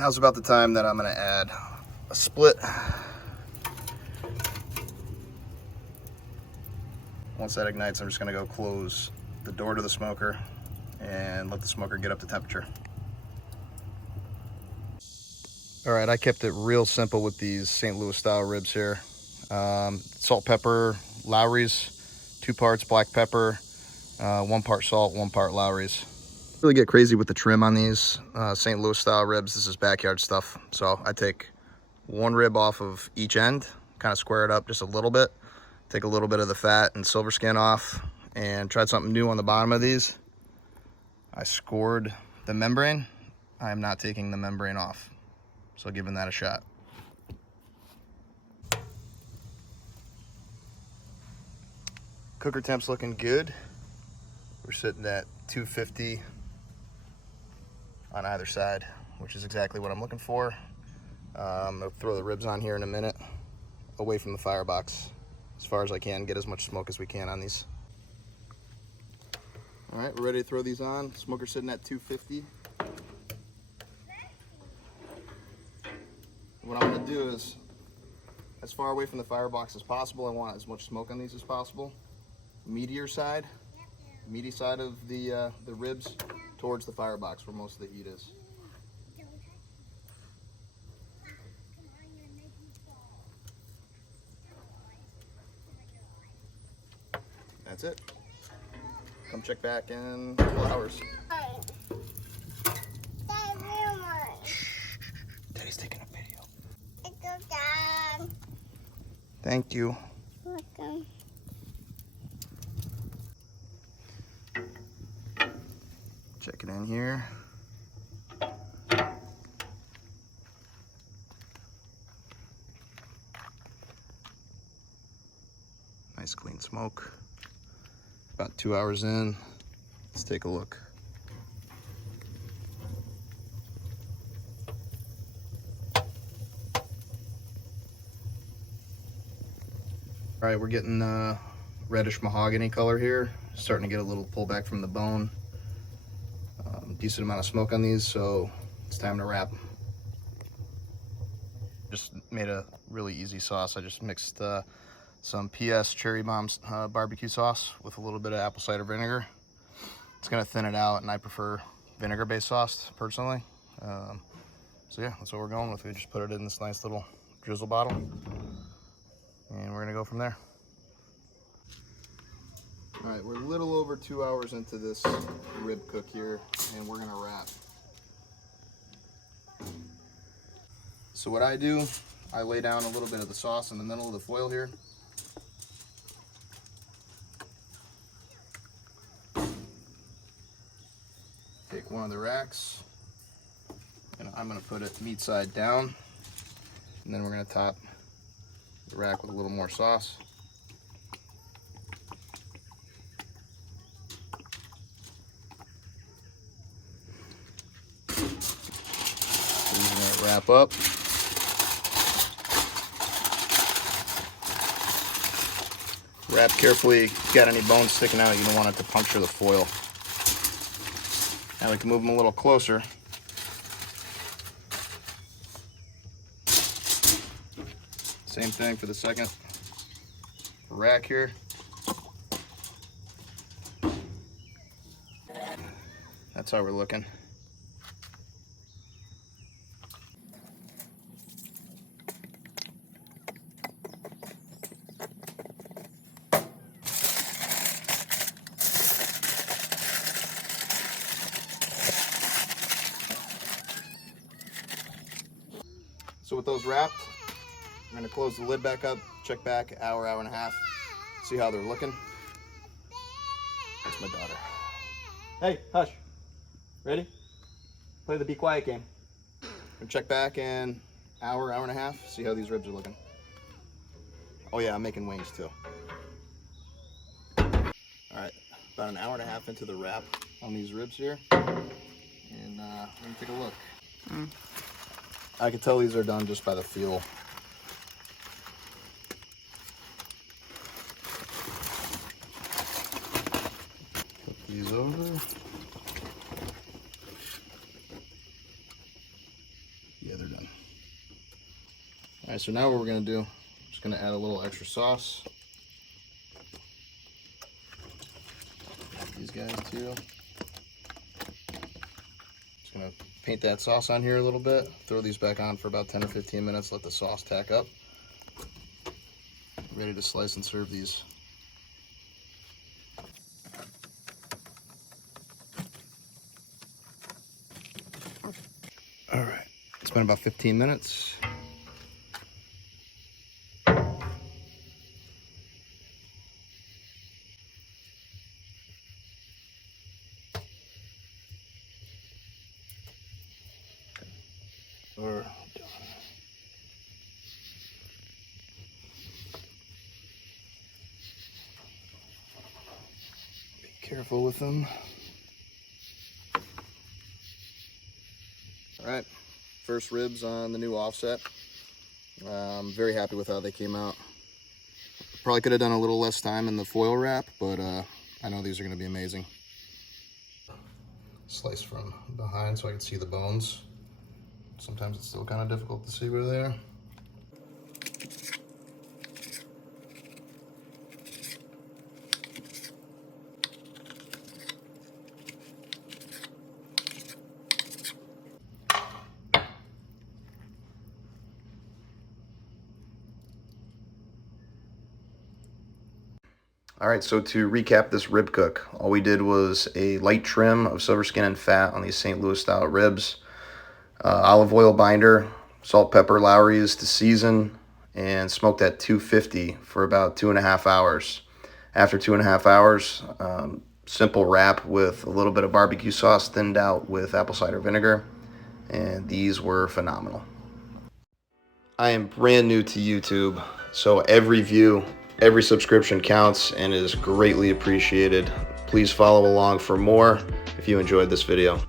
now's about the time that I'm gonna add a split. Once that ignites, I'm just gonna go close the door to the smoker and let the smoker get up to temperature. All right, I kept it real simple with these St. Louis style ribs here. Salt, pepper, Lawrys, 2 parts black pepper, 1 part salt, 1 part Lawrys. Really get crazy with the trim on these St. Louis style ribs. This is backyard stuff. So I take 1 rib off of each end, kind of square it up just a little bit, take a little bit of the fat and silver skin off, and tried something new on the bottom of these. I scored the membrane. I am not taking the membrane off. So giving that a shot. Cooker temp's looking good. We're sitting at 250 on either side, which is exactly what I'm looking for. I'm gonna throw the ribs on here in a minute, away from the firebox, as far as I can, get as much smoke as we can on these. All right, we're ready to throw these on. Smoker's sitting at 250. What I'm gonna do is, as far away from the firebox as possible, I want as much smoke on these as possible. Meaty side of the ribs towards the firebox where most of the heat is. That's it. Come check back in a couple hours. Daddy's taking a video. Thank you. Welcome. Check it in here. Nice clean smoke. About 2 hours in. Let's take a look. All right, we're getting reddish mahogany color here. Starting to get a little pullback from the bone. Decent amount of smoke on these, so it's time to wrap. Just made a really easy sauce. I just mixed some PS Cherry Bombs barbecue sauce with a little bit of apple cider vinegar. It's gonna thin it out, and I prefer vinegar-based sauce personally. So yeah, that's what we're going with. We just put it in this nice little drizzle bottle, and we're gonna go from there. All right, we're a little over 2 hours into this rib cook here, and we're gonna wrap. So what I do, I lay down a little bit of the sauce in the middle of the foil here. Take one of the racks, and I'm gonna put it meat side down, and then we're gonna top the rack with a little more sauce. Wrap up. Wrap carefully. If you've got any bones sticking out, you don't want it to puncture the foil. Now we can move them a little closer. Same thing for the second rack here. That's how we're looking. So with those wrapped, I'm gonna close the lid back up, check back hour and a half, see how they're looking. That's my daughter. Hey, hush. Ready? Play the be quiet game. And check back in hour and a half, see how these ribs are looking. Oh yeah, I'm making wings too. All right, about an hour and a half into the wrap on these ribs here, and we're gonna take a look. I can tell these are done just by the feel. Put these over. All right, so now what we're gonna do, just gonna add a little extra sauce. These guys too. Just gonna paint that sauce on here a little bit, throw these back on for about 10 or 15 minutes, let the sauce tack up. Ready to slice and serve these. All right, it's been about 15 minutes. We're done. Be careful with them. All right, first ribs on the new offset. I'm very happy with how they came out. Probably could have done a little less time in the foil wrap, but I know these are going to be amazing. Slice from behind so I can see the bones. Sometimes it's still kind of difficult to see where they are. All right, so to recap this rib cook, all we did was a light trim of silver skin and fat on these St. Louis style ribs, olive oil binder, salt, pepper, Lawrys to season, and smoked at 250 for about 2.5 hours. After 2.5 hours, simple wrap with a little bit of barbecue sauce thinned out with apple cider vinegar, and these were phenomenal. I am brand new to YouTube, so every view, every subscription counts and is greatly appreciated. Please follow along for more if you enjoyed this video.